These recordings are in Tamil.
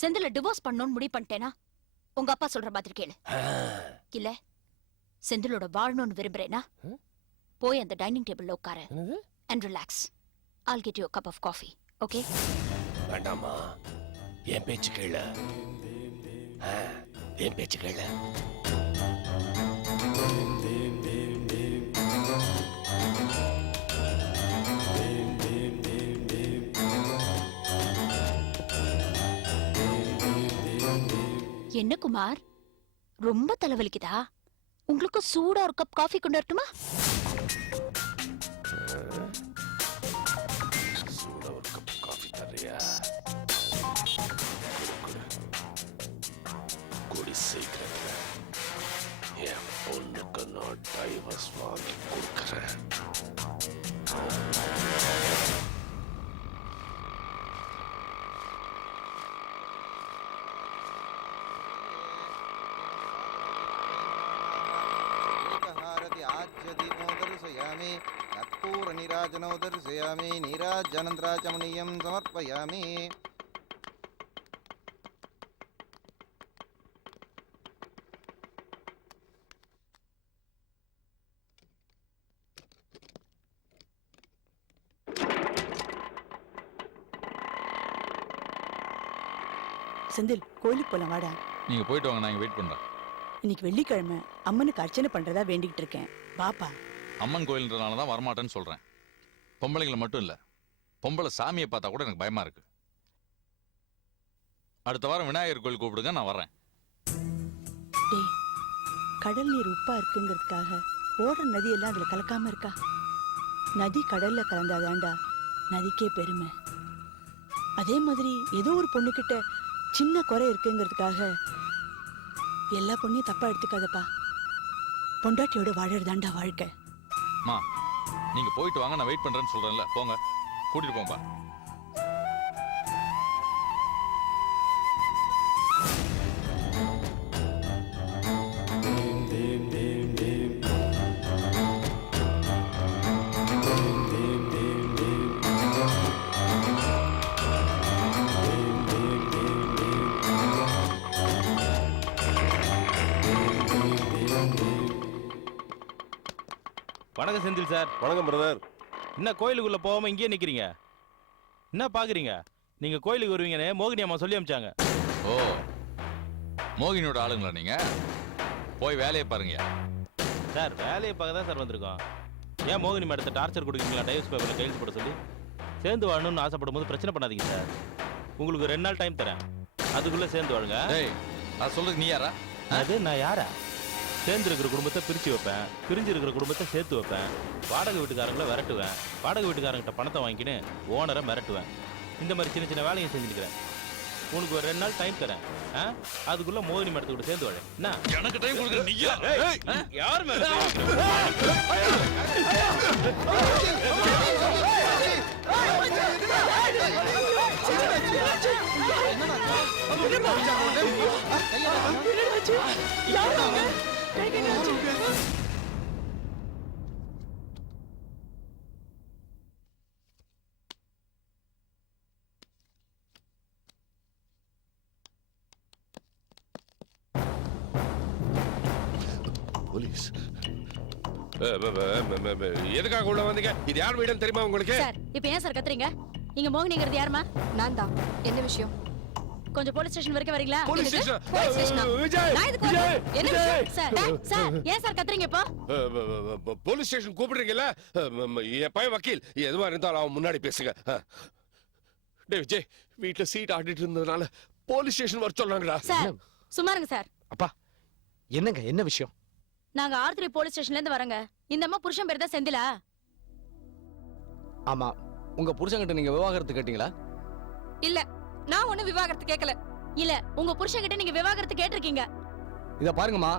செந்தில டிவோர்ஸ் பண்ணணும்னு முடிவு பண்ணிட்டேனா உங்க அப்பா சொல்ற மாதிரி கேளு. இல்ல செந்திலோட வாழணும்னு விரும்புறேனா போய் அந்த டைனிங் டேபிள்ல உட்காரு and relax. I'll get you a cup of coffee. Okay? வேண்டாமா, என் பேச்சு கேளு. என் பேச்சு கேளு. என்ன குமார், ரொம்ப தலைவலிக்குதா? உங்களுக்கு சூடா ஒரு கப் காஃபி கொண்டு வரட்டுமா? சூடா ஒரு கப் காஃபி தரியா? குடி சீக்கிரம். என் பொண்ணுக்கு நான் டைவர்ஸ் வாங்கி கொடுக்குறேன். कर्पूर नीराजनो दर्शयामि नीराजनन्द्राचमनीयं समर्पयामि. செந்தில், கோயிலுக்கு போலாம் வாடா. நீங்க போயிட்டு வாங்க, நான் வெயிட் பண்றேன். இன்னைக்கு வெள்ளிக்கிழமை, அம்மனுக்கு அர்ச்சனை பண்றதா வேண்டிக்கிட்டு இருக்கேன். பாப்பா. அம்மன் கோயில்ன்றதுனால தான் வரமாட்டேன்னு சொல்றேன். பொம்பளைங்களை மட்டும் இல்ல, பொம்பளை சாமியை பார்த்தா கூட எனக்கு பயமா இருக்கு. அடுத்த வாரம் விநாயகர் கோயில் கூப்பிடுங்க, நான் வரேன். டேய், கடல் நீர் உப்பா இருக்குங்கிறதுக்காக ஓடுற நதி எல்லாம் அதுல கலக்காம இருக்கா? நதி கடல்ல கலந்தாதாண்டா நதிக்கே பெருமை. அதே மாதிரி ஏதோ ஒரு பொண்ணுகிட்ட சின்ன குறை இருக்குங்கிறதுக்காக எல்லா பொண்ணையும் தப்பா எடுத்துக்காதப்பா. பொண்டாட்டியோட வாழறதாண்டா வாழ்க்கை. மா, நீங்க போயிட்டு வாங்க, நான் வெயிட் பண்றேன்னு சொல்றேன்ல. போங்க, கூட்டிட்டு போம்பா. வணக்கம் செந்தில் சார். வணக்கம் பிரதர். என்ன கோயிலுக்குள்ள போகாம இங்கேயே நிக்கிறீங்க? என்ன பாக்குறீங்க? நீங்க கோயிலுக்கு வருவீங்கன்னு மோகினி அம்மா சொல்லி அனுப்பிச்சாங்க. ஓ, மோகினியோட ஆளுங்களா நீங்க? போய் வேலையை பாருங்க சார். வேலையை பார்க்க தான் சார் வந்திருக்கோம். ஏன் மோகினி மேடத்தை டார்ச்சர் கொடுக்குறீங்களா? டைவர்ஸ் பேப்பர்ல கையெழுத்து போட சொல்லி சேர்ந்து வாழணும்னு ஆசைப்படும் போது பிரச்சனை பண்ணாதீங்க சார். உங்களுக்கு 2 நாள் டைம் தரேன், அதுக்குள்ள சேர்ந்து வாழுங்க. நான் சொல்றது நீ யாரா? அது நான் யாரா? சேர்ந்து இருக்கிற குடும்பத்தை பிரிச்சு வைப்பேன், பிரிஞ்சு இருக்கிற குடும்பத்தை சேர்த்து வைப்பேன், வாடகை வீட்டுக்காரங்களை விரட்டுவேன், வாடகை வீட்டுக்காரங்கிட்ட பணத்தை வாங்கிக்கின்னு ஓனரை மிரட்டுவேன். இந்த மாதிரி சின்ன சின்ன வேலையை செஞ்சுக்கிறேன். உனக்கு ஒரு 2 நாள் டைம் தரேன், அதுக்குள்ள மோகினி மேடத்து கூட சேர்ந்து வாழ. எனக்கு டைம் கொடுக்குற நீ யார் மேல? போலீஸ் எதுக்காக உள்ள வந்தீங்க? இது யார் வீடுன்னு தெரியுமா உங்களுக்கு? சார், இப்போ ஏன் சார் கத்துறீங்க? நீங்க மோகினிங்கிறது யாருமா? நான் தான். என்ன விஷயம்? கொஞ்சம் போலீஸ் ஸ்டேஷன் வரைக்கும் வரீங்களா? Police station. போலீஸ் ஸ்டேஷனா? விஜய், நான் இதுக்கு விஜய், என்ன விஜய். விஷயம்? சார் ஏன் சார் கத்துறீங்க இப்போ? Police station கூப்பிடுறீங்கல்ல? என் பையன் வக்கீல், எதுவா இருந்தாலும் அவன் முன்னாடி பேசுங்க. டேய் விஜய், வீட்டுல சீட் ஆடிட்டு இருந்ததுனால போலீஸ் ஸ்டேஷன் வர சொல்றாங்கடா. சார் சும்மா இருங்க சார். அப்பா, என்னங்க, என்ன விஷயம்? நாங்க ஆர்த்ரி போலீஸ் ஸ்டேஷன்ல இருந்து வரங்க. இந்த அம்மா புருஷன் பேர் தான் செந்திலா? ஆமா. உங்க புருஷன்கிட்ட நீங்க விவாகரத்து கேட்டீங்களா? இல்ல, நான் ஒண்ணு விவாகரத்து கேட்கல. இல்ல, உங்க புருஷன் கிட்ட நீங்க விவாகரத்து கேட்டிருக்கீங்க. இத பாருங்கம்மா,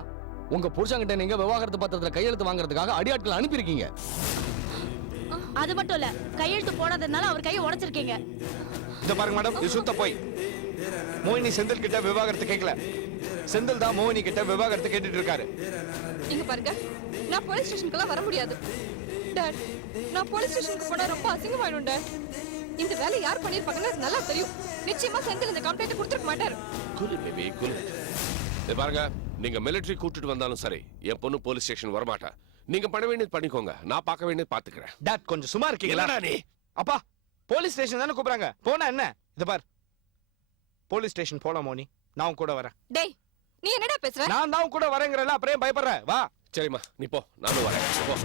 உங்க புருஷன்கிட்ட நீங்க விவாகரத்து பத்திரத்துல கையெழுத்து வாங்குறதுக்காக அடியாட்கள் அனுப்பியிருக்கீங்க. அது மட்டும் இல்ல, கையெழுத்து போடாததுனால அவர் கையை உடைச்சிருக்கீங்க. இத பாருங்க மேடம், இது சுத்த போய். மோகினி செந்தில் கிட்ட விவாகரத்து கேட்கல. செந்தில் தான் மோகினி கிட்ட விவாகரத்து கேட்டுட்டு இருக்காரு. இங்க பாருங்க, நான் போலீஸ் ஸ்டேஷனுக்குலாம் வர முடியாது. டாட், நான் போலீஸ் ஸ்டேஷனுக்கு போனா ரொம்ப அசிங்கமாயிடும் டாட். இந்த வேலை யார் பண்ணிருப்பாங்கன்னு எனக்கு நல்லா தெரியும். நிச்சயமா செந்தில் இந்த கம்ப்ளைண்ட் கொடுத்துருக்க மாட்டாரு. குலு பேபி குலு. இதை பாருங்க, நீங்க மிலிட்டரி கூட்டிட்டு வந்தாலும் சரி, என் பொண்ணு போலீஸ் ஸ்டேஷன் வரமாட்டா. நீங்க பண்ண வேண்டியது பண்ணிக்கோங்க, நான் பார்க்க வேண்டியது பாத்துக்கிறேன். டாட் கொஞ்சம் சும்மா இருக்கீங்களா? என்னடா நீ? அப்பா போலீஸ் ஸ்டேஷன் தானே கூப்பிடுறாங்க, போனா என்ன? இத பார், போலீஸ் ஸ்டேஷன் போலாம் மோனி, நான் உன் கூட வரேன். டேய், நீ என்னடா பேசுற? நான் தான் உன் கூட வரேங்கறல, அப்புறம் ஏன் பயப்படுற? வா. சரிம்மா, நீ போ, நானும் வரேன். போ.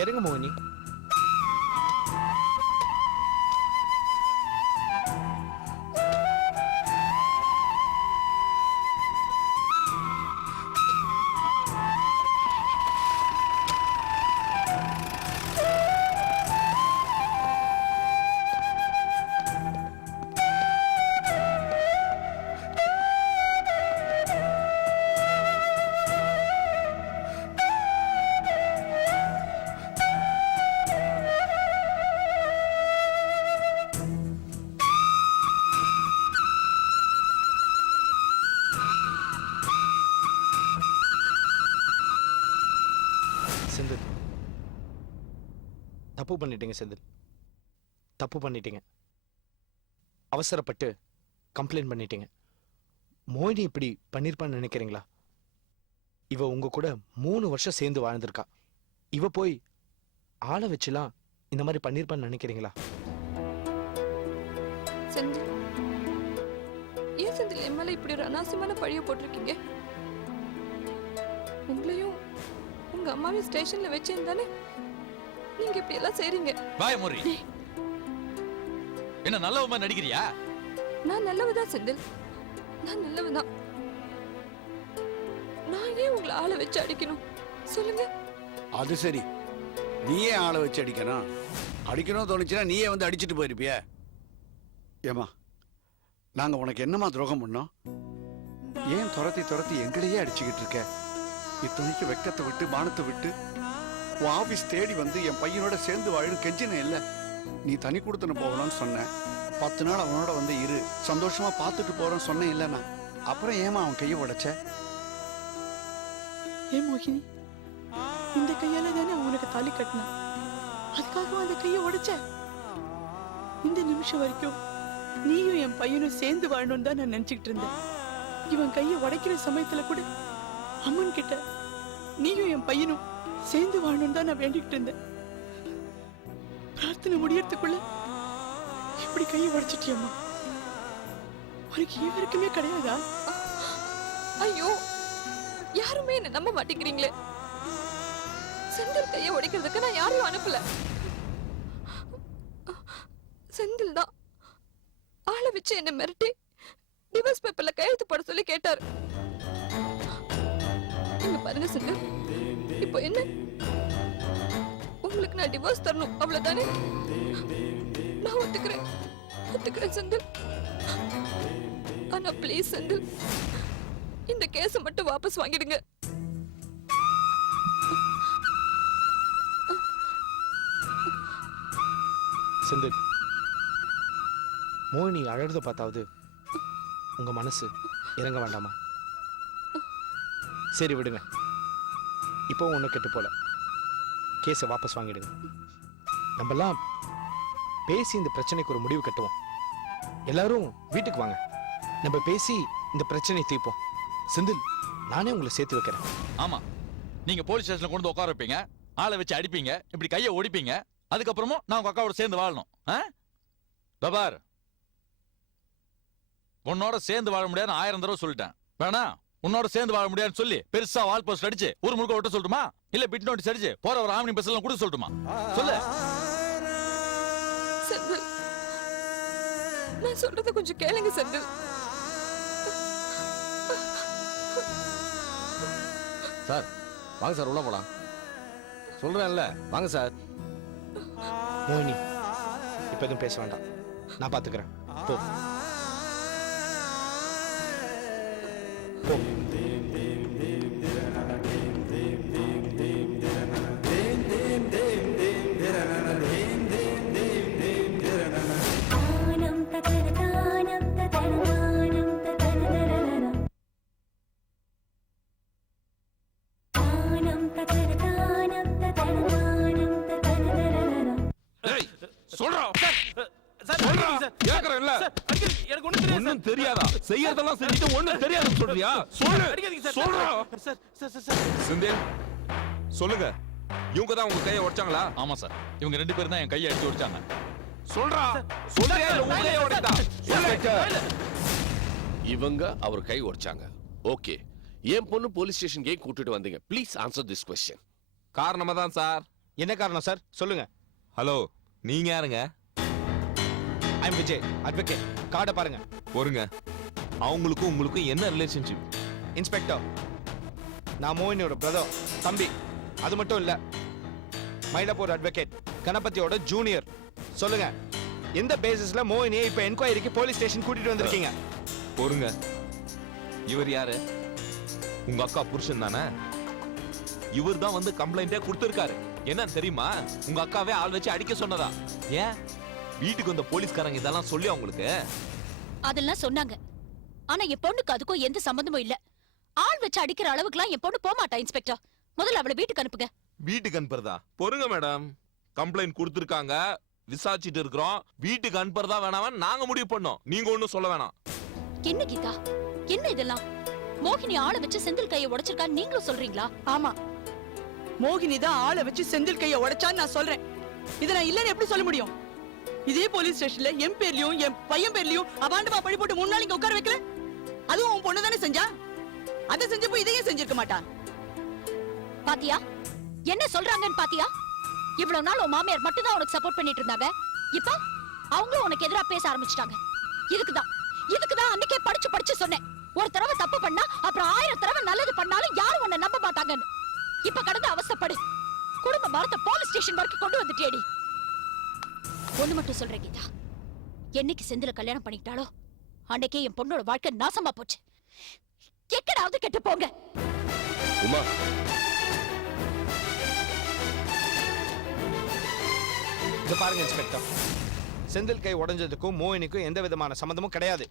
இறங்கு மோனி. செந்தில், தப்பு பண்ணிட்டீங்க செந்தில், தப்பு பண்ணிட்டீங்க. அவசரப்பட்டு கம்ப்ளைண்ட் பண்ணிட்டீங்க. மோகினி இப்படி பண்ணிருப்பான்னு நினைக்கிறீங்களா? இவ உங்க கூட 3 வருஷம் சேர்ந்து வாழ்ந்திருக்கா. இவ போய் ஆளை வச்சுலாம் இந்த மாதிரி பண்ணிருப்பான்னு நினைக்கிறீங்களா? செந்தில், ஏன் செந்தில் என் மேல இப்படி ஒரு அனாவசியமான பழிய போட்டிருக்கீங்க? உங்களையும் உங்க அம்மாவையும் ஸ்டேஷன்ல வச்சிருந்தானே நீங்க இப்படி எல்லாம் செய்றீங்க. வாய முறி. என்ன நல்லவமா நடிக்கிறியா? நான் நல்லவதான் செந்தில், நான் நல்லவதான். நான் ஏன் உங்களை ஆளை வச்சு அடிக்கணும் சொல்லுங்க? அது சரி, நீயே ஆளை வச்சு அடிக்கணும். அடிக்கணும் தோணுச்சுன்னா நீயே வந்து அடிச்சுட்டு போயிருப்பிய. ஏமா, நாங்க உனக்கு என்னமா துரோகம் பண்ணோம்? ஏன் துரத்தி துரத்தி எங்களையே அடிச்சுக்கிட்டு இருக்க? இத்தனைக்கு வெக்கத்தை விட்டு மானத்தை விட்டு உன் ஆபீஸ் தேடி வந்து என் பையனோட சேர்ந்து வாழும் கெஞ்சின இல்ல. நீ தனி கொடுத்துன்னு போகணும்னு சொன்ன. 10 நாள் அவனோட வந்து இரு, சந்தோஷமா பார்த்துட்டு போறேன்னு சொன்னேன் இல்லைண்ணா. அப்புறம் ஏமா அவன் கையை உடைச்ச? ஏ மோகினி, இந்த கையால தானே அவனுக்கு தாலி கட்டினான். அதுக்காக அந்த கையை உடைச்ச? இந்த நிமிஷம் வரைக்கும் நீயும் என் பையனும் சேர்ந்து வாழணும் தான் நான் நினைச்சுக்கிட்டு இருந்தேன். இவன் கையை உடைக்கிற சமயத்துல கூட அம்மன் கிட்ட நீயும் என் பையனும் சேர்ந்து வாழணும் தான் நான் வேண்டிக்கிட்டு இருந்தேன். பிரார்த்தனை முடியறதுக்குள்ள இப்படி கையை உடைச்சிட்டியம்மா. உனக்கு இவருக்குமே கிடையாதா? ஐயோ, யாருமே என்ன நம்ப மாட்டேங்கிறீங்களே. செந்தில் கையை உடைக்கிறதுக்கு நான் யாரையும் அனுப்பல. செந்தில் தான் ஆளை வச்சு என்ன மிரட்டி டிவோர்ஸ் பேப்பர்ல கையெழுத்து போட சொல்லி கேட்டாரு. இங்க பாருங்க செந்தில், இப்போ என்ன? உங்களுக்கு நான் டிவோர்ஸ் தரணும் அவ்வளவுதானே? நான் ஒத்துக்கிறேன் செந்தில். ஆனா ப்ளீஸ் செந்தில், இந்த கேஸை மட்டும் வாபஸ் வாங்கிடுங்க. செந்தில், மோகினி அழறத பார்த்தாவது உங்க மனசு இறங்க வேண்டாமா? சரி விடுங்க, இப்போ ஒன்றும் கெட்டு போல. கேஸை வாபஸ் வாங்கிடுங்க. நம்மெல்லாம் பேசி இந்த பிரச்சனைக்கு ஒரு முடிவு கட்டுவோம். எல்லாரும் வீட்டுக்கு வாங்க, நம்ம பேசி இந்த பிரச்சனையை தீர்ப்போம். செந்தில், நானே உங்களை சேர்த்து வைக்கிறேன். ஆமா, நீங்க போலீஸ் ஸ்டேஷன்ல கொண்டு உட்கார வைப்பீங்க, ஆளை வச்சு அடிப்பீங்க, இப்படி கையை ஒடிப்பீங்க. அதுக்கப்புறமும் நான் உங்க அக்காவோட சேர்ந்து வாழணும். பபார், உன்னோட சேர்ந்து வாழ முடியாதுன்னு 1000 தடவை சொல்லிட்டேன். வேணா உன்னோட சேர்ந்து வாழ முடியாதுன்னு சொல்லி பெருசா வால் போஸ்ட் அடிச்சு ஊர் முழுக்க விட்ட சொல்லட்டுமா? இல்ல பிட் நோட்டீஸ் அடிச்சு போற ஒரு ஆம்னி பஸ் எல்லாம் கொடுக்க சொல்லட்டுமா? சொல்லு. செந்தில், நான் சொல்றத கொஞ்சம் கேளுங்க செந்தில். சார் வாங்க சார், உள்ள போலாம். சொல்றேன்ல, வாங்க சார். மோகினி இப்ப எதுவும் பேச வேண்டாம், நான் பாத்துக்கிறேன். போ போ. சொல்றா சொல்றா கேக்குறேன்ல. எனக்கு ஒண்ணும் தெரியாது. ஒண்ணும் தெரியாதா? செய்யறதெல்லாம் செஞ்சுட்டு ஒண்ணும் தெரியாதுன்னு சொல்றியா? சொல்லு. சொல்றா. செந்தில் சொல்லுங்க, இவங்க தான் உங்க கையை உடைச்சாங்களா? ஆமா சார், இவங்க 2 பேரும் தான் என் கையை அடிச்சு உடைச்சாங்க. சொல்றா. சொல்றியா இல்ல உன் கையை உடைத்தா? இவங்க அவர் கை உடைச்சாங்க. ஓகே, என் பொண்ணு போலீஸ் ஸ்டேஷன் ஏன் கூட்டிட்டு வந்தீங்க? Please answer this question. காரணமா தான் சார். என்ன காரணம் சார், சொல்லுங்க. ஹலோ, நீங்க யாருங்க? I am Vijay, advocate. கார்டை பாருங்க. பொறுங்க, அவங்களுக்கும் உங்களுக்கும் என்ன ரிலேஷன்ஷிப்? இன்ஸ்பெக்டர், நான் மோகினியோட பிரதர், தம்பி. அது மட்டும் இல்ல, மயிலாப்பூர் அட்வொகேட் கணபதியோட ஜூனியர். சொல்லுங்க, எந்த பேசிஸ்ல மோகினியை இப்ப என்கொயரிக்கு போலீஸ் ஸ்டேஷன் கூட்டிட்டு வந்திருக்கீங்க? பொறுங்க, இவர் யாரு? உங்க அக்கா புருஷன் தானே? இவர் தான் வந்து கம்ப்ளைண்டே கொடுத்திருக்காரு. என்ன தெரியுமா? உங்க அக்காவே ஆள் வச்சு அடிக்க சொன்னதா? ஏன் வீட்டுக்கு வந்த போலீஸ்காரங்க இதெல்லாம் சொல்லி அவங்களுக்கு? அதெல்லாம் சொன்னாங்க. ஆனா என் பொண்ணுக்கு அதுக்கும் எந்த சம்பந்தமும் இல்ல. ஆள் வச்சு அடிக்கிற அளவுக்குலாம் என் பொண்ணு போக மாட்டா. இன்ஸ்பெக்டர், முதல்ல அவளை வீட்டுக்கு அனுப்புங்க. வீட்டுக்கு அனுப்புறதா? பொறுங்க மேடம், கம்ப்ளைண்ட் கொடுத்திருக்காங்க, விசாரிச்சுட்டு இருக்கிறோம். வீட்டுக்கு அனுப்புறதா வேணாமா நாங்க முடிவு பண்ணோம். நீங்க ஒண்ணும் சொல்ல வேணாம். என்ன கீதா, என்ன இதெல்லாம்? மோகினி ஆளை வச்சு செந்தில் கையை உடைச்சிருக்கா நீங்களும் சொல்றீங்களா? ஆமா, மோகினி தான் ஆளை வச்சு செந்தில் கையை உடைச்சான்னு நான் சொல்றேன். இதை நான் இல்லன்னு எப்படி சொல்ல முடியும்? இதே போலீஸ் ஸ்டேஷன்ல என் பேர்லயும் என் பையன் பேர்லயும் அபாண்டமா பழி போட்டு 3 நாள் இங்க உட்கார வைக்கல. அதுவும் உன் பொண்ணு தானே செஞ்சா. அதை செஞ்சப்போ இதையும் செஞ்சிருக்க மாட்டா. பாத்தியா என்ன சொல்றாங்கன்னு? பாத்தியா, இவ்வளவு நாள் உன் மாமியார் மட்டும் தான் உனக்கு சப்போர்ட் பண்ணிட்டு இருந்தாங்க. இப்ப அவங்களும் உனக்கு எதிரா பேச ஆரம்பிச்சிட்டாங்க. இதுக்குதான் அன்னைக்கே படிச்சு சொன்னேன். ஒரு தடவை தப்பு பண்ணா அப்புறம் 1000 தடவை நல்லது பண்ணாலும் யாரும் உன்னை நம்ப மாட்டாங்கன்னு. இப்ப கடந்து அவசப்படு. குடும்ப மரத்தை போலீஸ் ஸ்டேஷன் வரைக்கும் கொண்டு வந்துட்டேடி. ஒண்ணு மட்டும் சொல்றேன் கீதா, என்னைக்கு செந்தில கல்யாணம் பண்ணிக்கிட்டாலோ அன்னைக்கே என் பொண்ணோட வாழ்க்கை நாசமா போச்சு. எக்கடாவது கெட்டு போங்க. உமா, இத பாருங்க இன்ஸ்பெக்டர், செந்தில் கை உடைஞ்சதுக்கும் மோகினிக்கும் எந்த விதமான சம்பந்தமும் கிடையாது.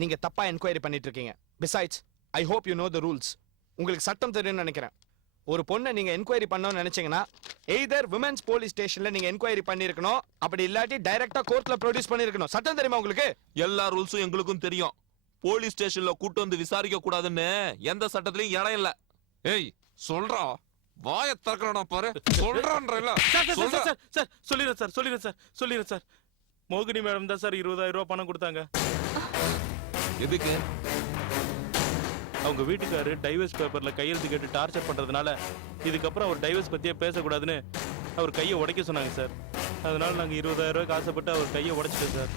நீங்க தப்பா என்கொயரி பண்ணிட்டு இருக்கீங்க. Besides, I hope you know the rules. உங்களுக்கு சட்டம் தெரியும்னு நினைக்கிறேன். ஒரு பொண்ணை நீங்க என்கொயரி பண்ணணும்னு நினைச்சீங்கன்னா எய்தர் விமென்ஸ் போலீஸ் ஸ்டேஷன்ல நீங்க என்கொயரி பண்ணிருக்கணும், அப்படி இல்லாட்டி டைரக்டா கோர்ட்ல ப்ரொடியூஸ் பண்ணிருக்கணும். சட்டம் தெரியுமா உங்களுக்கு? எல்லா ரூல்ஸும் எங்களுக்கும் தெரியும். போலீஸ் ஸ்டேஷன்ல கூட்டு வந்து விசாரிக்க கூடாதுன்னு எந்த சட்டத்திலயும் இடம் இல்ல. ஏய் சொல்றா, வாய திறக்கறடா பாரு. சொல்றான்றல. சார் சொல்லிடுறேன் சார். மோகினி மேடம் தான் சார் 20,000 ரூபாய் பணம் கொடுத்தாங்க. எதுக்கு? அவங்க வீட்டுக்காரரு டைவர்ஸ் பேப்பர்ல கையெழுத்து கேட்டு டார்ச்சர் பண்றதுனால இதுக்கப்புறம் அவர் டைவர்ஸ் பத்தியே பேசக்கூடாதுன்னு அவர் கையை உடைக்க சொன்னாங்க சார். அதனால நாங்க 20,000 ரூபாய்க்கு ஆசைப்பட்டு அவர் கையை உடைச்சிட்டோம் சார்.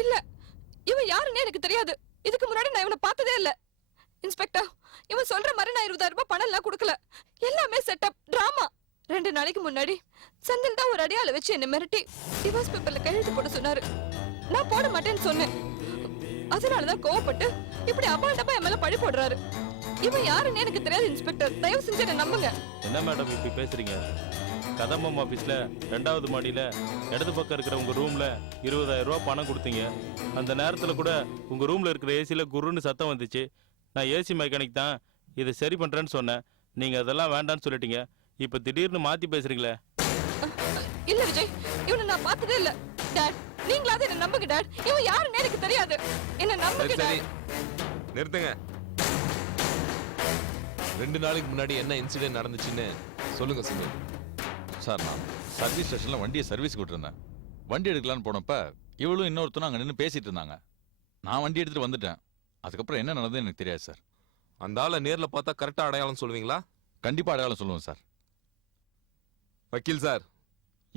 இல்ல, இவன் யாருன்னே எனக்கு தெரியாது. இதுக்கு முன்னாடி நான் இவனை பார்த்ததே இல்ல. இன்ஸ்பெக்டர், இவன் சொல்ற மாதிரி நான் 20,000 ரூபாய் பணம் எல்லாம் கொடுக்கல. எல்லாமே செட்டப், டிராமா. 2 நாளைக்கு முன்னாடி செந்தில் தான் ஒரு அடியாள வச்சு என்ன மிரட்டி டிவோர்ஸ் பேப்பர்ல கையெழுத்து போட சொன்னாரு. நான் போட மாட்டேன்னு சொன்னேன். அதனாலதான் கோவப்பட்டு இப்படி அபாண்டமா என் மேல பழி போடுறாரு. இவன் யாருன்னு எனக்கு தெரியாது இன்ஸ்பெக்டர், தயவு செஞ்சு என்ன நம்புங்க. என்ன மேடம் இப்படி பேசுறீங்க? கதம்பம் ஆபீஸ்ல 2வது மாடியில இடது பக்கம் இருக்கிற உங்க ரூம்ல 20,000 ரூபாய் பணம் கொடுத்தீங்க. அந்த நேரத்துல கூட உங்க ரூம்ல இருக்கிற ஏசில குருன்னு சத்தம் வந்துச்சு. நான் ஏசி மெக்கானிக் தான், இதை சரி பண்றேன்னு சொன்னேன். நீங்க அதெல்லாம் வேண்டான்னு சொல்லிட்டீங்க. இப்ப திடீர்னு மாத்தி பேசுறீங்களே. இல்ல விஜய், இவனை நான் பார்த்ததே இல்ல. டாட், நீங்களாவது என்ன நம்புங்க டாட். இவன் யாருன்னு எனக்கு தெரியாது. என்ன நம்புங்க டாட். நிறுத்துங்க. 2 நாளைக்கு முன்னாடி என்ன இன்சிடென்ட் நடந்துச்சுன்னு சொல்லுங்க சுனில். சார், நான் சர்வீஸ் ஸ்டேஷன்ல வண்டியை சர்வீஸ் விட்டுருந்தேன். வண்டி எடுக்கலான்னு போனப்ப இவளும் இன்னொருத்தனும் அங்க நின்று பேசிட்டு இருந்தாங்க. நான் வண்டி எடுத்துட்டு வந்துட்டேன். அதுக்கப்புறம் என்ன நடந்ததுன்னு எனக்கு தெரியாது சார். அந்த ஆளை நேர்ல பார்த்தா கரெக்டா அடையாளம் சொல்லுவீங்களா? கண்டிப்பா அடையாளம் சொல்லுவோம் சார். வக்கீல் சார்,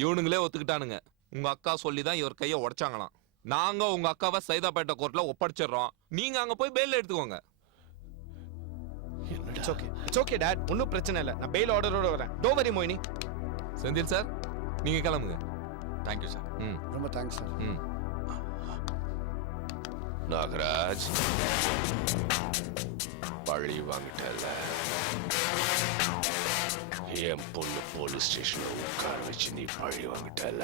இவனுங்களே ஒத்துக்கிட்டானுங்க. உங்க அக்கா சொல்லி தான் இவர் கையை உடைச்சாங்களாம். நாங்க உங்க அக்காவை சைதாப்பேட்டை கோர்ட்ல ஒப்படைச்சிடுறோம். நீங்க அங்க போய் பெயில் எடுத்துக்கோங்க. இட்ஸ் ஓகே டாட், ஒன்றும் பிரச்சனை இல்லை. நான் பெயில் ஆர்டரோட வரேன். டோ வரி மோயினி. செந்தில் சார், நீங்க கிளம்புங்க. Thank you sir. ரொம்ப தேங்க்ஸ் சார். நாகராஜ், பழி வாங்கிட்டல. என் பொண்ணு போலீஸ் ஸ்டேஷன்ல உட்கார வச்சு நீ பழி வாங்கிட்டல.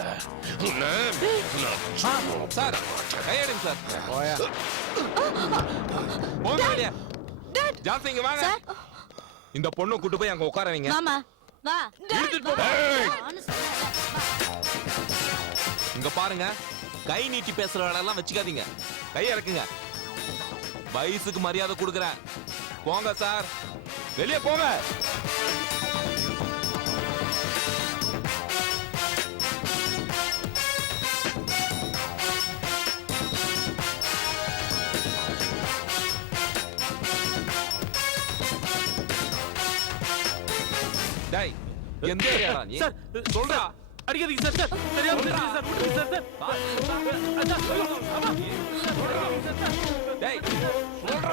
Sir கையெடுங்க sir. ஓயா போங்க வெளியே. ஜான்சி இங்க வாங்க. இந்த பொண்ணு கூட்டு போய் அங்க உட்கார வைங்க. மாமா வா. இழுத்துட்டு போ. இங்க பாருங்க, கை நீட்டி பேசுற வேலை எல்லாம் வச்சுக்காதீங்க. கையை இறக்குங்க. வயசுக்கு மரியாதை கொடுக்குறேன். போங்க சார், வெளியே போங்க. டேய், எந்த ஏரியாடா நீ? சொல்றா. அடிக்காதீங்க சார். சார் தெரியாம சார். சார் விட்டுருங்க சார். டேய், சொல்றா.